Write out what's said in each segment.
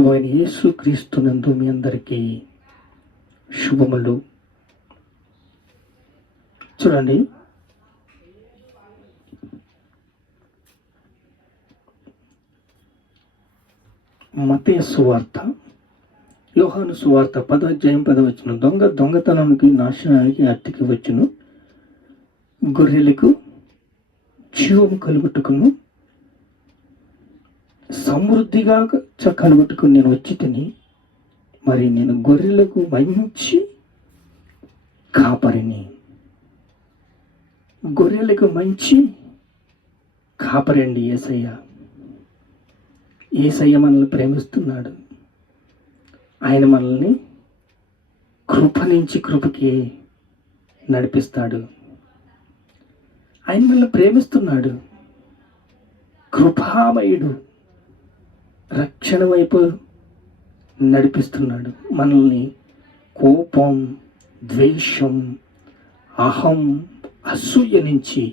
యేసుక్రీస్తునందు మీ అందరికీ శుభములు. చూడండి, మత్తయి సువార్త, యోహాను సువార్త 10వ అధ్యాయం 10వ వచనం. దొంగతనానికి, నాశనానికి, హత్యకి వచ్చును, గొర్రెలకు జీవము కలుగుటకును సమృద్ధిగా కలుగుటకుని నేను వచ్చి తిని, మరి నేను గొర్రెలకు మంచి కాపరిని. గొర్రెలకు మంచి కాపరి అండి యేసయ్య. యేసయ్య మనల్ని ప్రేమిస్తున్నాడు. ఆయన మనల్ని కృప నుంచి కృపకి నడిపిస్తాడు. ఆయన మనల్ని ప్రేమిస్తున్నాడు. కృపామయుడు, రక్షణ వైపు నడిపిస్తున్నాడు. మనల్ని కోపం, ద్వేషం, అహం, అసూయ నుంచి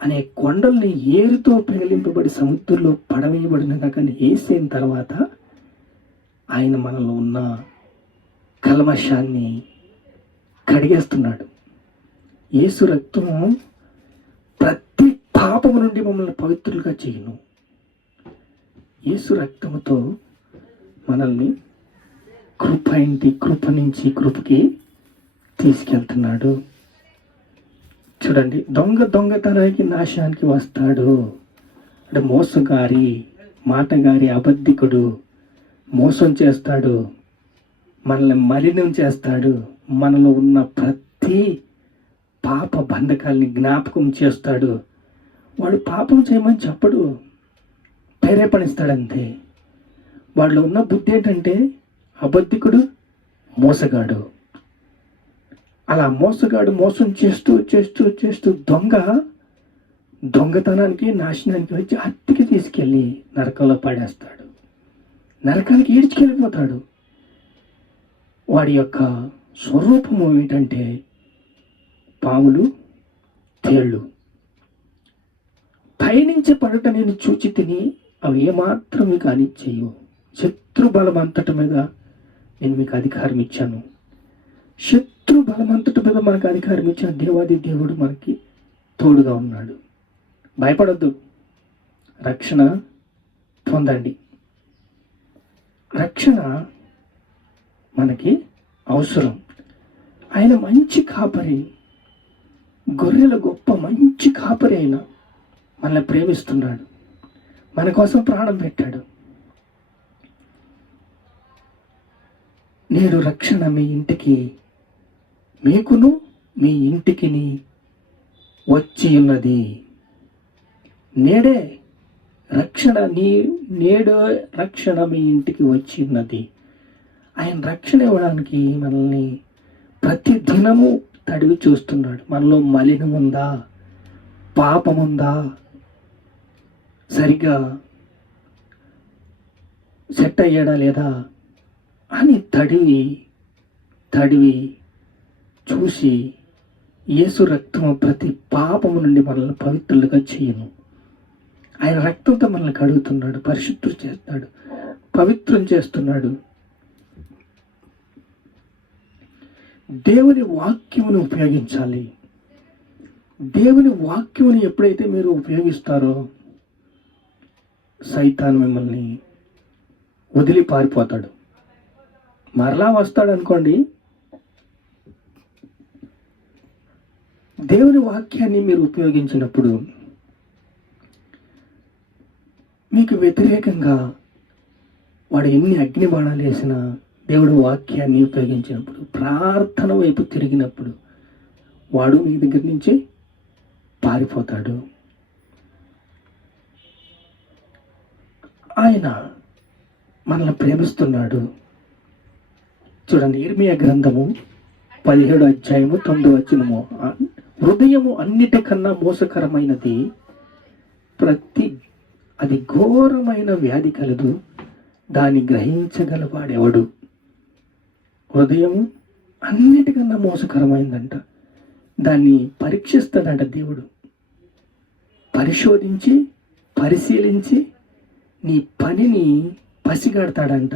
అనే కొండల్ని ఏరుతో పెగిలింపబడి సముద్రంలో పడవేయబడిన కానీ వేసిన తర్వాత ఆయన మనలో ఉన్న కల్మషాన్ని కడిగేస్తున్నాడు. యేసు రక్తము ప్రతి పాపము నుండి మమ్మల్ని పవిత్రులుగా చేయను. యేసు రక్తముతో మనల్ని కృప నుంచి కృపకి తీసుకెళ్తున్నాడు. చూడండి, దొంగతనానికి, నాశనానికి వస్తాడు. అంటే మోసగారి, మాటగారి, అబద్ధికుడు మోసం చేస్తాడు, మనల్ని మలినం చేస్తాడు. మనలో ఉన్న ప్రతి పాప బంధకాల్ని జ్ఞాపకం చేస్తాడు. వాడు పాపం చేయమని చెప్పడు, ప్రేరేపణిస్తాడంతే. వాడిలో ఉన్న బుద్ధి ఏంటంటే అబద్ధికుడు, మోసగాడు. అలా మోసగాడు మోసం చేస్తూ చేస్తూ చేస్తూ దొంగతనానికి, నాశనానికి వచ్చి హత్యకి తీసుకెళ్ళి నరకంలో పడేస్తాడు. నరకానికి ఈడ్చుకెళ్ళిపోతాడు. వాడి యొక్క స్వరూపము ఏమిటంటే పాములు, తేళ్ళు. పైనుంచి పడట నేను చూచి తిని అవి ఏమాత్రం మీకు అనిచ్చేయు. శత్రు బలం అంతటి మీద నేను మీకు అధికారం ఇచ్చాను. శత్రు బలం అంతటి మీద మనకు అధికారం ఇచ్చిన దేవాది దేవుడు మనకి తోడుగా ఉన్నాడు. భయపడొద్దు, రక్షణ పొందండి. రక్షణ మనకి అవసరం. ఆయన మంచి కాపరి, గొర్రెల గొప్ప మంచి కాపరి అయిన మనల్ని ప్రేమిస్తున్నాడు. మన కోసం ప్రాణం పెట్టాడు. నేడు రక్షణ మీ ఇంటికి, మీకును మీ ఇంటికి వచ్చి ఉన్నది. నేడే రక్షణ మీ ఇంటికి వచ్చి ఉన్నది. ఆయన రక్షణ ఇవ్వడానికి మనల్ని ప్రతి దినము తడివి చూస్తున్నాడు. మనలో మలినం ఉందా, పాపముందా, సరిగ్గా సెట్ అయ్యాడా లేదా అని తడివి చూసి యేసు రక్తము ప్రతి పాపము నుండి మనల్ని పవిత్రులుగా చేయను. ఆయన రక్తంతో మనల్ని కడుగుతున్నాడు, పరిశుద్ధులు చేస్తాడు, పవిత్రం చేస్తున్నాడు. దేవుని వాక్యమును ఉపయోగించాలి. దేవుని వాక్యముని ఎప్పుడైతే మీరు ఉపయోగిస్తారో సైతాను మిమ్మల్ని వదిలి పారిపోతాడు. మరలా వస్తాడు అనుకోండి. దేవుని వాక్యాన్ని మీరు ఉపయోగించినప్పుడు మీకు వ్యతిరేకంగా వాడు ఎన్ని అగ్ని బాణాలు వేసినా, దేవుడు వాక్యాన్ని ఉపయోగించినప్పుడు, ప్రార్థన వైపు తిరిగినప్పుడు వాడు మీ దగ్గర నుంచి పారిపోతాడు. ఆయన మనల్ని ప్రేమిస్తున్నాడు. చూడండి, ఇర్మియా గ్రంథము 17వ అధ్యాయము 9వ వచనము. హృదయము అన్నిటికన్నా మోసకరమైనది, అది ఘోరమైన వ్యాధి కలదు, దాన్ని గ్రహించగలవాడెవడు. హృదయము అన్నిటికన్నా మోసకరమైందంట. దాన్ని పరీక్షిస్తాడంట దేవుడు. పరిశోధించి, పరిశీలించి నీ పనిని పసిగడతాడంట.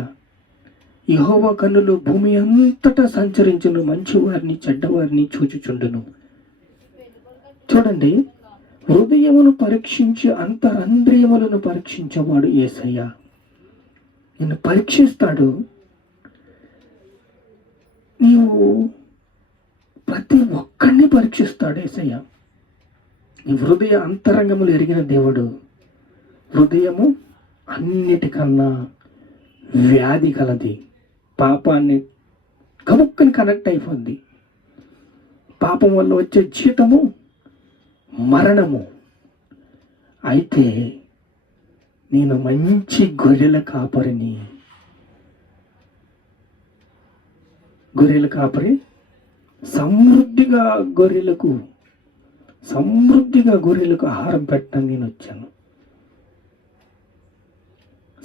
యెహోవా కన్నులు భూమి అంతటా సంచరించును, మంచివారిని చెడ్డవారిని చూచుచుండును. చూడండి, హృదయమును పరీక్షించి అంతరంద్రియములను పరీక్షించేవాడు యేసయ్య. నిన్ను పరీక్షిస్తాడు. నీవు ప్రతి ఒక్కడిని పరీక్షిస్తాడు యేసయ్య. నీ హృదయ అంతరంగములు ఎరిగిన దేవుడు. హృదయము అన్నిటికన్నా వ్యాధి కలది. పాపాన్ని కముక్కని కనెక్ట్ అయిపోద్ది. పాపం వల్ల వచ్చే జీతము మరణము. అయితే నేను మంచి గొర్రెల కాపరిని. గొర్రెల కాపరి సమృద్ధిగా గొర్రెలకు ఆహారం పెట్టడం నేను వచ్చాను.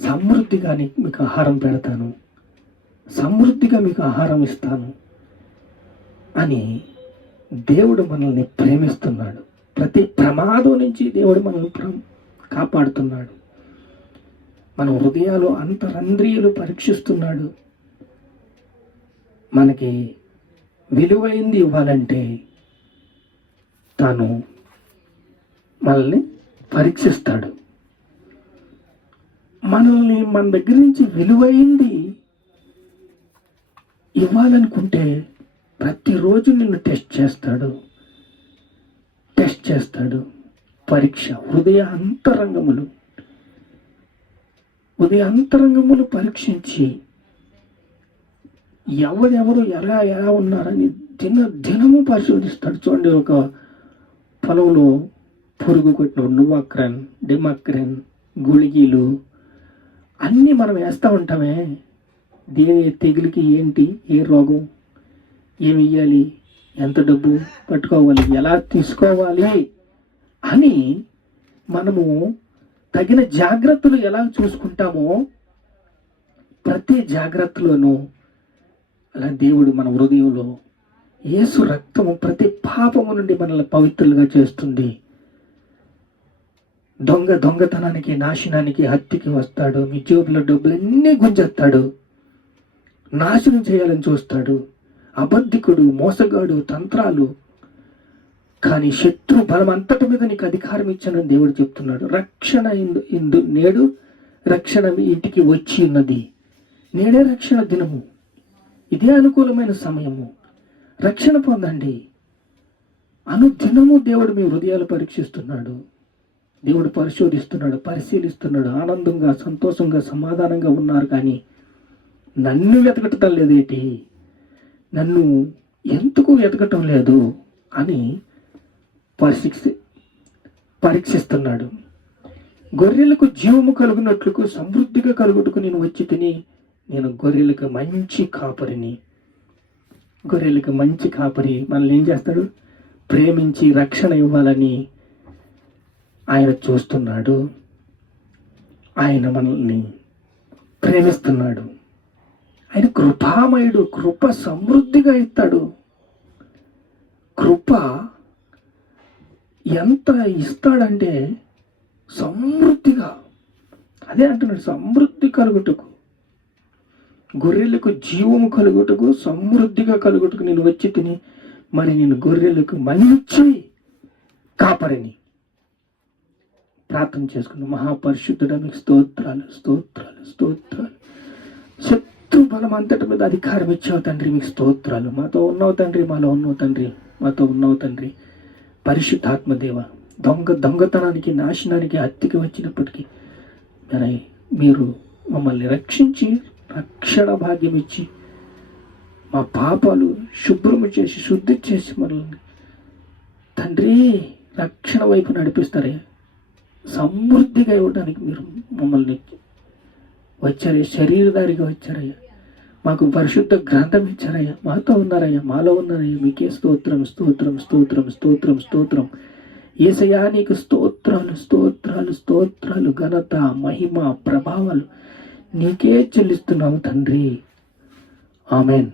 సమృద్ధిగా మీకు ఆహారం పెడతాను, సమృద్ధిగా మీకు ఆహారం ఇస్తాను అని దేవుడు మనల్ని ప్రేమిస్తున్నాడు. ప్రతి ప్రమాదం నుంచి దేవుడు మనల్ని కాపాడుతున్నాడు. మన హృదయాలు అంతరంద్రియాలు పరీక్షిస్తున్నాడు. మనకి విలువైంది ఇవ్వాలంటే తాను మనల్ని పరీక్షిస్తాడు. మనల్ని మన దగ్గర నుంచి విలువైంది ఇవ్వాలనుకుంటే ప్రతిరోజు నిన్ను టెస్ట్ చేస్తాడు. పరీక్ష. హృదయ అంతరంగములు పరీక్షించి ఎవరెవరు ఎలా ఉన్నారని దినము పరిశోధిస్తాడు. చూడండి, ఒక పొలంలో పురుగు కొట్టిన నువాక్రన్, డిమాక్రన్, గుళికీలు అన్నీ మనం వేస్తూ ఉంటామే. దేని తెగులుకి ఏంటి, ఏ రోగం, ఏమి ఇవ్వాలి, ఎంత డబ్బు పట్టుకోవాలి, ఎలా తీసుకోవాలి అని మనము తగిన జాగ్రత్తలు ఎలా చూసుకుంటామో ప్రతి జాగ్రత్తలోనూ అలా దేవుడు మన హృదయంలో యేసు రక్తము ప్రతి పాపము నుండి మనల్ని పవిత్రులుగా చేస్తుంది. దొంగతనానికి, నాశనానికి, హత్యకి వస్తాడు. మీ జేబులో డబ్బులన్నీ గుంజేస్తాడు. నాశనం చేయాలని చూస్తాడు. అబద్ధికుడు, మోసగాడు, తంత్రాలు. కానీ శత్రు బలం అంతటి మీద నీకు అధికారం ఇచ్చానని దేవుడు చెప్తున్నాడు. రక్షణ నేడు రక్షణ మీ ఇంటికి వచ్చి ఉన్నది. నేడే రక్షణ దినము. ఇదే అనుకూలమైన సమయము. రక్షణ పొందండి. అనుదినము దేవుడు మీ హృదయాలు పరీక్షిస్తున్నాడు. దేవుడు పరిశోధిస్తున్నాడు, పరిశీలిస్తున్నాడు. ఆనందంగా, సంతోషంగా, సమాధానంగా ఉన్నారు, కానీ నన్ను వెతకటం లేదేటి, నన్ను ఎందుకు వెతకటం లేదు అని పరీక్షిస్తున్నాడు. గొర్రెలకు జీవము కలుగునట్లుకు సమృద్ధిగా కలుగుటకు నేను వచ్చి తిని, నేను గొర్రెలకు మంచి కాపరిని. గొర్రెలకు మంచి కాపరి మనల్ని ఏం చేస్తాడు? ప్రేమించి రక్షణ ఇవ్వాలని ఆయన చూస్తున్నాడు. ఆయన మనల్ని ప్రేమిస్తున్నాడు. ఆయన కృపామయుడు. కృప సమృద్ధిగా ఇస్తాడు. కృప ఎంత ఇస్తాడంటే సమృద్ధిగా. అదే అంటున్నాడు, సమృద్ధి కలుగుటకు, గొర్రెలకు జీవము కలుగుటకు, సమృద్ధిగా కలుగుటకు నేను వచ్చి తిని, మరి నేను గొర్రెలకు మంచి కాపరిని. ప్రార్థన చేసుకున్నాం. మహాపరిశుద్ధుడా, మీకు స్తోత్రాలు, స్తోత్రాలు, స్తోత్రాలు. శత్రు బలం అంతటి మీద అధికారం ఇచ్చావు తండ్రి, మీకు స్తోత్రాలు. మాతో ఉన్నావు తండ్రి, మాలో ఉన్నావు తండ్రి, మాతో ఉన్నావు తండ్రి. పరిశుద్ధాత్మదేవ, దొంగతనానికి, నాశనానికి, హత్యకి వచ్చినప్పటికీ మీరు మమ్మల్ని రక్షించి, రక్షణ భాగ్యం ఇచ్చి, మా పాపాలు శుభ్రము చేసి, శుద్ధి చేసి మనల్ని తండ్రి రక్షణ వైపు నడిపిస్తారయ్యా. సమృద్ధిగా ఇవ్వడానికి మీరు మమ్మల్ని వచ్చారయ్యా. శరీరధారిగా వచ్చారయ్యా. మాకు పరిశుద్ధ గ్రంథం ఇచ్చారయ్యా. మాతో ఉన్నారయ్యా, మాలో ఉన్నారయ్యా. మీకే స్తోత్రం, స్తోత్రం, స్తోత్రం, స్తోత్రం, స్తోత్రం. యేసయ్యా నీకు స్తోత్రాలు, స్తోత్రాలు, స్తోత్రాలు. ఘనత, మహిమ, ప్రభావాలు నీకే చెల్లిస్తున్నాము తండ్రి. ఆమెన్.